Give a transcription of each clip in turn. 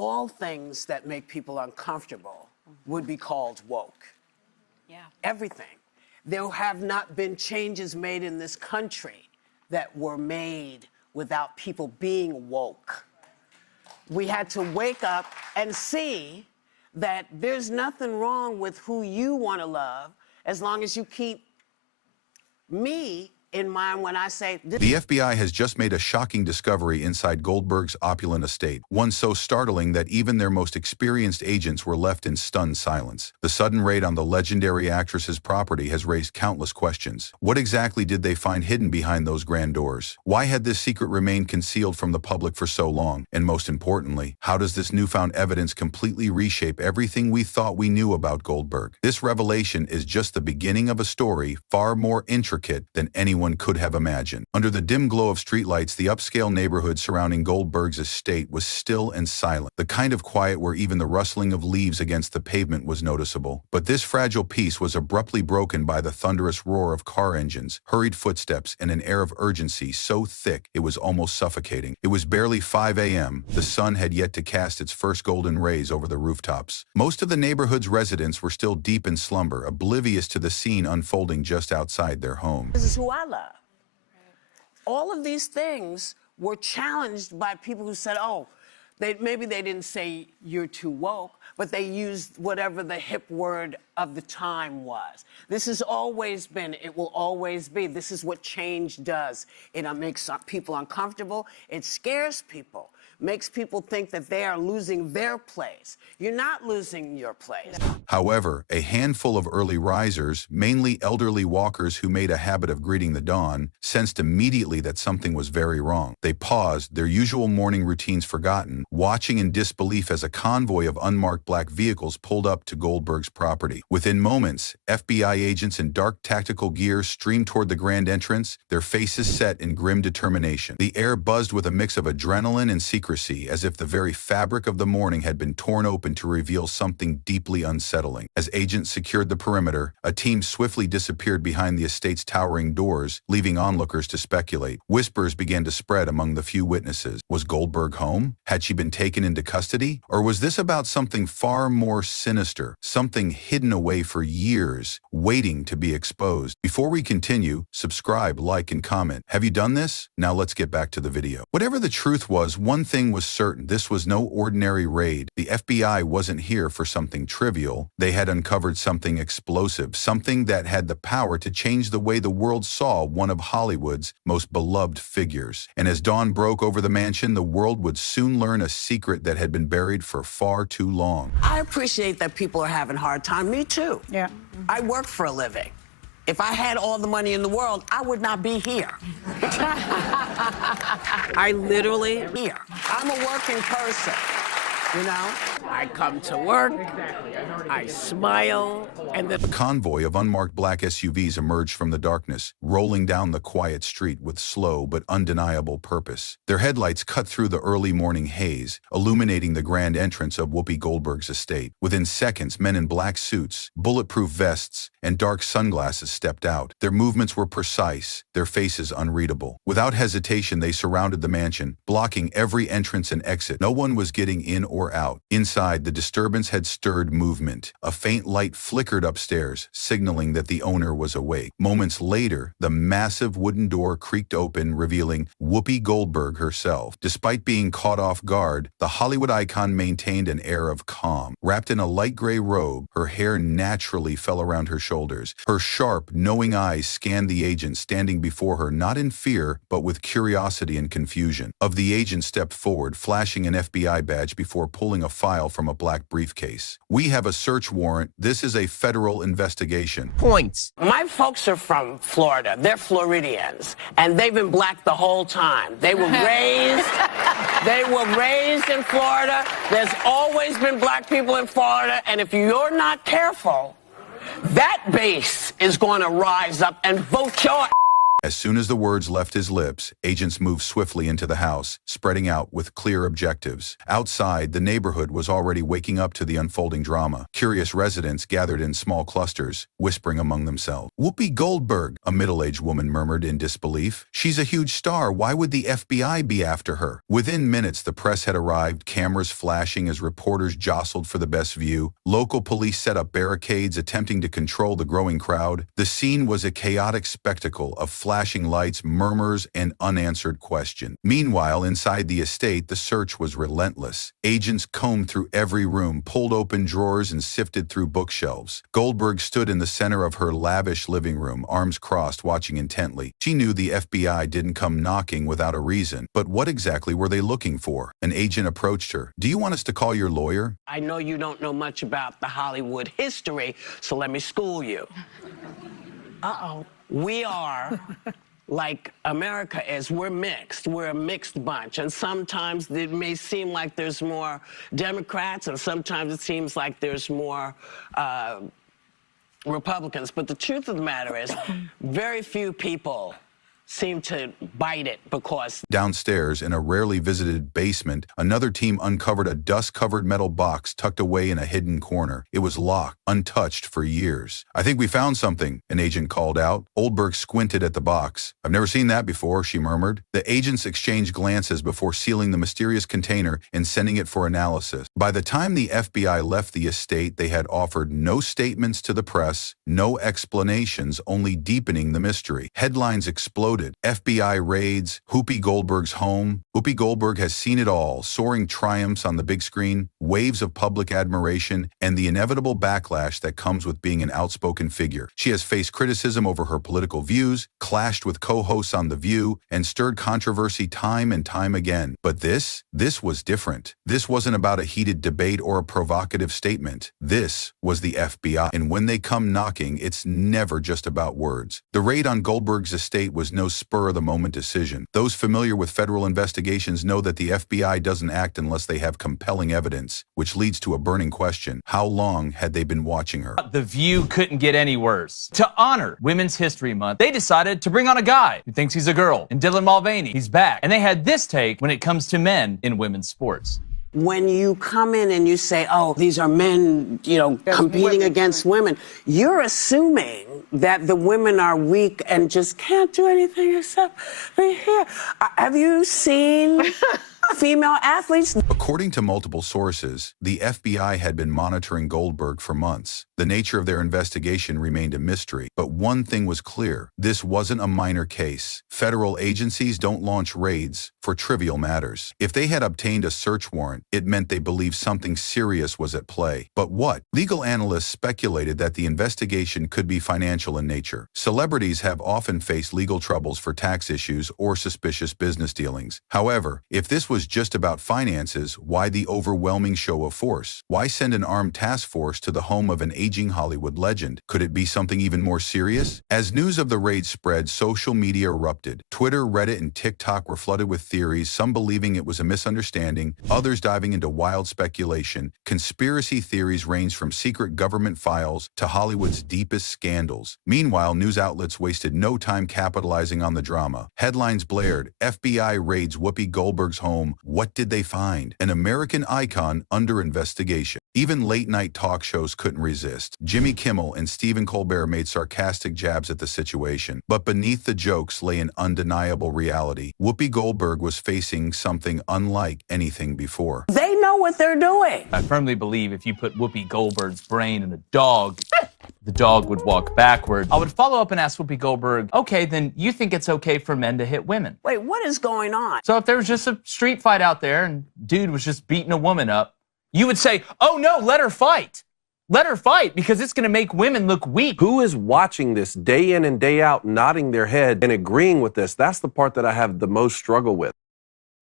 all things that make people uncomfortable would be called woke. Yeah. Everything. There have not been changes made in this country that were made without people being woke. We had to wake up and see that there's nothing wrong with who you want to love as long as you keep me in mind when I say this. The FBI has just made a shocking discovery inside Goldberg's opulent estate, one so startling that even their most experienced agents were left in stunned silence. The sudden raid on the legendary actress's property has raised countless questions. What exactly did they find hidden behind those grand doors? Why had this secret remained concealed from the public for so long? And most importantly, how does this newfound evidence completely reshape everything we thought we knew about Goldberg? This revelation is just the beginning of a story far more intricate than anyone could have imagined. Under the dim glow of streetlights, the upscale neighborhood surrounding Goldberg's estate was still and silent, the kind of quiet where even the rustling of leaves against the pavement was noticeable. But this fragile peace was abruptly broken by the thunderous roar of car engines, hurried footsteps, and an air of urgency so thick it was almost suffocating. It was barely 5 a.m. The sun had yet to cast its first golden rays over the rooftops. Most of the neighborhood's residents were still deep in slumber, oblivious to the scene unfolding just outside their home. This is who I love. All of these things were challenged by people who said, oh, maybe they didn't say you're too woke, but they used whatever the hip word of the time was. This has always been, it will always be. This is what change does. It makes people uncomfortable. It scares people. Makes people think that they are losing their place. You're not losing your place. However, a handful of early risers, mainly elderly walkers who made a habit of greeting the dawn, sensed immediately that something was very wrong. They paused, their usual morning routines forgotten, watching in disbelief as a convoy of unmarked black vehicles pulled up to Goldberg's property. Within moments, FBI agents in dark tactical gear streamed toward the grand entrance, their faces set in grim determination. The air buzzed with a mix of adrenaline and secrecy, as if the very fabric of the morning had been torn open to reveal something deeply unsettling. As agents secured the perimeter, a team swiftly disappeared behind the estate's towering doors, leaving onlookers to speculate. Whispers began to spread among the few witnesses. Was Goldberg home? Had she been taken into custody? Or was this about something far more sinister, something hidden away for years, waiting to be exposed? Before we continue, subscribe, like, and comment. Have you done this? Now let's get back to the video. Whatever the truth was, one thing was certain: this was no ordinary raid. The FBI wasn't here for something trivial. They had uncovered something explosive, something that had the power to change the way the world saw one of Hollywood's most beloved figures. And as dawn broke over the mansion, the world would soon learn a secret that had been buried for far too long. I appreciate that people are having a hard time. Me too. Yeah. I work for a living. If I had all the money in the world, I would not be here. I literally here. I'm a working person, you know? I come to work, I smile, and then... A convoy of unmarked black SUVs emerged from the darkness, rolling down the quiet street with slow but undeniable purpose. Their headlights cut through the early morning haze, illuminating the grand entrance of Whoopi Goldberg's estate. Within seconds, men in black suits, bulletproof vests, and dark sunglasses stepped out. Their movements were precise, their faces unreadable. Without hesitation, they surrounded the mansion, blocking every entrance and exit. No one was getting in or out. Inside, the disturbance had stirred movement. A faint light flickered upstairs, signaling that the owner was awake. Moments later, the massive wooden door creaked open, revealing Whoopi Goldberg herself. Despite being caught off guard, the Hollywood icon maintained an air of calm. Wrapped in a light gray robe, her hair naturally fell around her shoulders. Her sharp, knowing eyes scanned the agent standing before her, not in fear, but with curiosity and confusion. Of the agent stepped forward, flashing an FBI badge before pulling a file from a black briefcase. "We have a search warrant. This is a federal investigation." Points. My folks are from Florida. They're Floridians, and they've been black the whole time. They were raised in Florida. There's always been black people in Florida, and if you're not careful, that base is going to rise up and vote your As soon as the words left his lips, agents moved swiftly into the house, spreading out with clear objectives. Outside, the neighborhood was already waking up to the unfolding drama. Curious residents gathered in small clusters, whispering among themselves. Whoopi Goldberg, a middle-aged woman murmured in disbelief. She's a huge star. Why would the FBI be after her? Within minutes, the press had arrived, cameras flashing as reporters jostled for the best view. Local police set up barricades, attempting to control the growing crowd. The scene was a chaotic spectacle of flashing lights, murmurs, and unanswered questions. Meanwhile, inside the estate, the search was relentless. Agents combed through every room, pulled open drawers, and sifted through bookshelves. Goldberg stood in the center of her lavish living room, arms crossed, watching intently. She knew the FBI didn't come knocking without a reason. But what exactly were they looking for? An agent approached her. "Do you want us to call your lawyer?" I know you don't know much about the Hollywood history, so let me school you. Uh-oh. We are, like America is, we're mixed. We're a mixed bunch. And sometimes it may seem like there's more Democrats, and sometimes it seems like there's more Republicans. But the truth of the matter is, very few people seem to bite it because... Downstairs, in a rarely visited basement, another team uncovered a dust-covered metal box tucked away in a hidden corner. It was locked, untouched for years. "I think we found something," an agent called out. Goldberg squinted at the box. "I've never seen that before," she murmured. The agents exchanged glances before sealing the mysterious container and sending it for analysis. By the time the FBI left the estate, they had offered no statements to the press, no explanations, only deepening the mystery. Headlines exploded. FBI raids, Whoopi Goldberg's home. Whoopi Goldberg has seen it all, soaring triumphs on the big screen, waves of public admiration, and the inevitable backlash that comes with being an outspoken figure. She has faced criticism over her political views, clashed with co-hosts on The View, and stirred controversy time and time again. But this was different. This wasn't about a heated debate or a provocative statement. This was the FBI. And when they come knocking, it's never just about words. The raid on Goldberg's estate was no spur-of-the-moment decision. Those familiar with federal investigations know that the FBI doesn't act unless they have compelling evidence, which leads to a burning question. How long had they been watching her? The View couldn't get any worse. To honor Women's History Month, they decided to bring on a guy who thinks he's a girl. And Dylan Mulvaney, he's back. And they had this take when it comes to men in women's sports. When you come in and you say, oh, these are men, competing against women, you're assuming that the women are weak and just can't do anything except be here. Have you seen female athletes? According to multiple sources, the FBI had been monitoring Goldberg for months. The nature of their investigation remained a mystery, but one thing was clear. This wasn't a minor case. Federal agencies don't launch raids for trivial matters. If they had obtained a search warrant, it meant they believed something serious was at play. But what? Legal analysts speculated that the investigation could be financial in nature. Celebrities have often faced legal troubles for tax issues or suspicious business dealings. However, if this was just about finances, why the overwhelming show of force? Why send an armed task force to the home of an aging Hollywood legend? Could it be something even more serious? As news of the raid spread, social media erupted. Twitter, Reddit, and TikTok were flooded with theories, some believing it was a misunderstanding, others diving into wild speculation. Conspiracy theories ranged from secret government files to Hollywood's deepest scandals. Meanwhile, news outlets wasted no time capitalizing on the drama. Headlines blared, "FBI raids Whoopi Goldberg's home. What did they find? An American icon under investigation." Even late-night talk shows couldn't resist. Jimmy Kimmel and Stephen Colbert made sarcastic jabs at the situation. But beneath the jokes lay an undeniable reality. Whoopi Goldberg was facing something unlike anything before. They know what they're doing. I firmly believe if you put Whoopi Goldberg's brain in a dog, the dog would walk backward. I would follow up and ask Whoopi Goldberg, okay, then you think it's okay for men to hit women? Wait, what is going on? So if there was just a street fight out there and dude was just beating a woman up, you would say, oh no, let her fight. Let her fight because it's going to make women look weak. Who is watching this day in and day out, nodding their head and agreeing with this? That's the part that I have the most struggle with.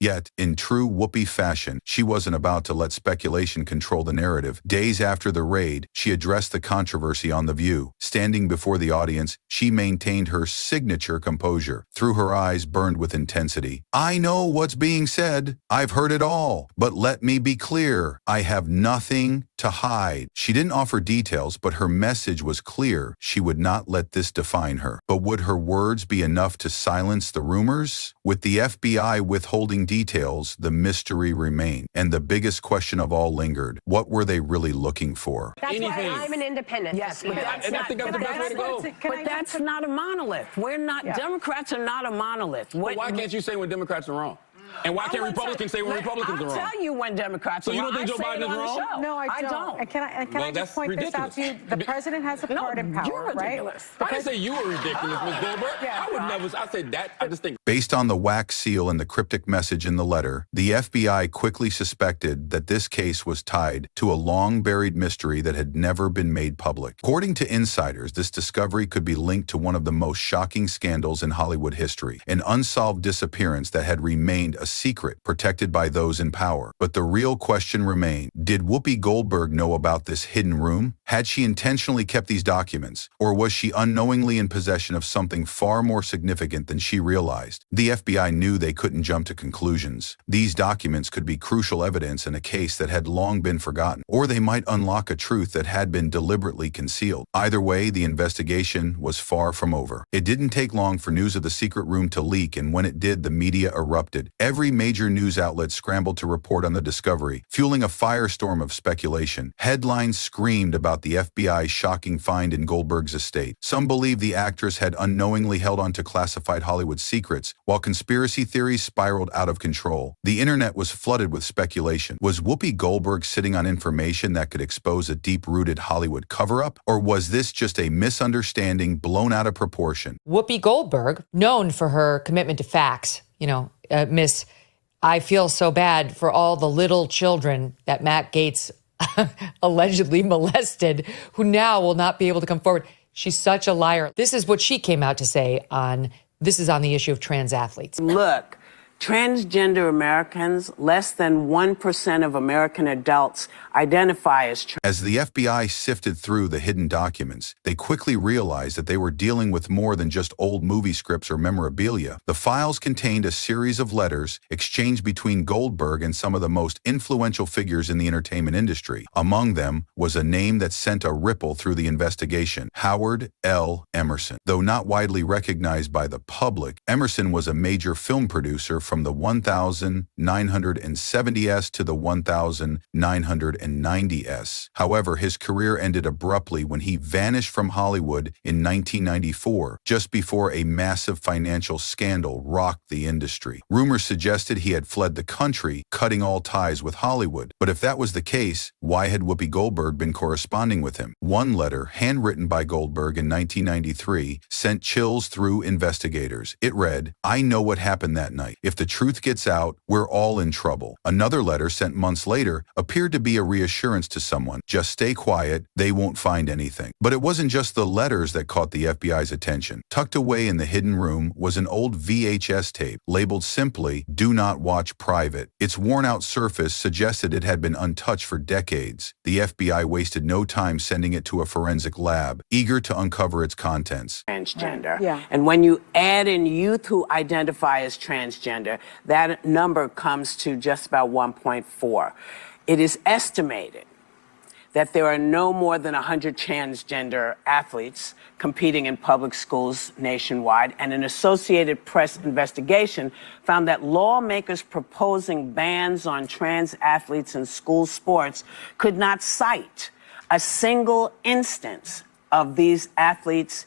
Yet, in true Whoopi fashion, she wasn't about to let speculation control the narrative. Days after the raid, she addressed the controversy on The View. Standing before the audience, she maintained her signature composure. Through her eyes burned with intensity. "I know what's being said. I've heard it all. But let me be clear. I have nothing to hide." She didn't offer details, but her message was clear. She would not let this define her. But would her words be enough to silence the rumors? With the FBI withholding details, the mystery remained. And the biggest question of all lingered. What were they really looking for? That's why I'm an independent. Yes, but that's And I not, think that's the best way to go. but that's not a monolith. We're not, Democrats are not a monolith. But why can't you say when Democrats are wrong? And why can't Republicans say when Republicans are wrong? I'll tell you when Democrats are So you wrong. don't think Joe Biden is wrong? No, I don't. And can I Well, just that's point this out to you? The president has a pardon power, you're right? ridiculous. I didn't say you were ridiculous, Ms. Goldberg. Yeah. I would never. I said that. I just think. Based on the wax seal and the cryptic message in the letter, the FBI quickly suspected that this case was tied to a long-buried mystery that had never been made public. According to insiders, this discovery could be linked to one of the most shocking scandals in Hollywood history, an unsolved disappearance that had remained a secret protected by those in power. But the real question remained, did Whoopi Goldberg know about this hidden room? Had she intentionally kept these documents, or was she unknowingly in possession of something far more significant than she realized? The FBI knew they couldn't jump to conclusions. These documents could be crucial evidence in a case that had long been forgotten, or they might unlock a truth that had been deliberately concealed. Either way, the investigation was far from over. It didn't take long for news of the secret room to leak, and when it did, the media erupted. Every major news outlet scrambled to report on the discovery, fueling a firestorm of speculation. Headlines screamed about the FBI's shocking find in Goldberg's estate. Some believed the actress had unknowingly held on to classified Hollywood secrets, while conspiracy theories spiraled out of control. The internet was flooded with speculation. Was Whoopi Goldberg sitting on information that could expose a deep-rooted Hollywood cover-up? Or was this just a misunderstanding blown out of proportion? Whoopi Goldberg, known for her commitment to facts, Miss, I feel so bad for all the little children that Matt Gaetz allegedly molested, who now will not be able to come forward. She's such a liar. This is what she came out to say on the issue of trans athletes. Look, transgender Americans, less than 1% of American adults identify as trans. As the FBI sifted through the hidden documents, they quickly realized that they were dealing with more than just old movie scripts or memorabilia. The files contained a series of letters exchanged between Goldberg and some of the most influential figures in the entertainment industry. Among them was a name that sent a ripple through the investigation: Howard L. Emerson. Though not widely recognized by the public, Emerson was a major film producer from the 1970s to the 1990s. However, his career ended abruptly when he vanished from Hollywood in 1994, just before a massive financial scandal rocked the industry. Rumors suggested he had fled the country, cutting all ties with Hollywood. But if that was the case, why had Whoopi Goldberg been corresponding with him? One letter, handwritten by Goldberg in 1993, sent chills through investigators. It read, "I know what happened that night. If the truth gets out, we're all in trouble." Another letter, sent months later, appeared to be a reassurance to someone: just stay quiet, they won't find anything. But it wasn't just the letters that caught the FBI's attention. Tucked away in the hidden room was an old VHS tape, labeled simply, "Do not watch private." Its worn-out surface suggested it had been untouched for decades. The FBI wasted no time sending it to a forensic lab, eager to uncover its contents. Transgender. Yeah. And when you add in youth who identify as transgender, that number comes to just about 1.4. It is estimated that there are no more than 100 transgender athletes competing in public schools nationwide, and an Associated Press investigation found that lawmakers proposing bans on trans athletes in school sports could not cite a single instance of these athletes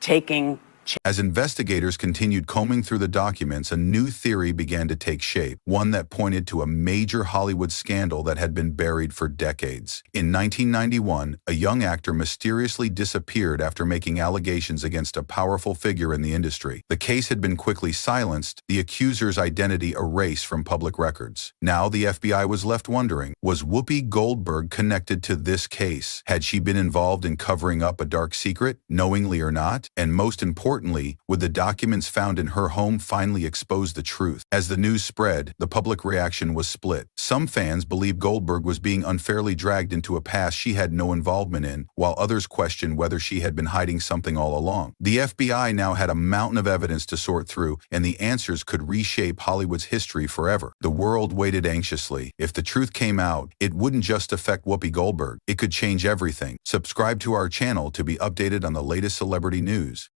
taking. As investigators continued combing through the documents, a new theory began to take shape, one that pointed to a major Hollywood scandal that had been buried for decades. In 1991, a young actor mysteriously disappeared after making allegations against a powerful figure in the industry. The case had been quickly silenced, the accuser's identity erased from public records. Now the FBI was left wondering, was Whoopi Goldberg connected to this case? Had she been involved in covering up a dark secret, knowingly or not? And most importantly, importantly, would the documents found in her home finally expose the truth? As the news spread, the public reaction was split. Some fans believed Goldberg was being unfairly dragged into a past she had no involvement in, while others questioned whether she had been hiding something all along. The FBI now had a mountain of evidence to sort through, and the answers could reshape Hollywood's history forever. The world waited anxiously. If the truth came out, it wouldn't just affect Whoopi Goldberg. It could change everything. Subscribe to our channel to be updated on the latest celebrity news.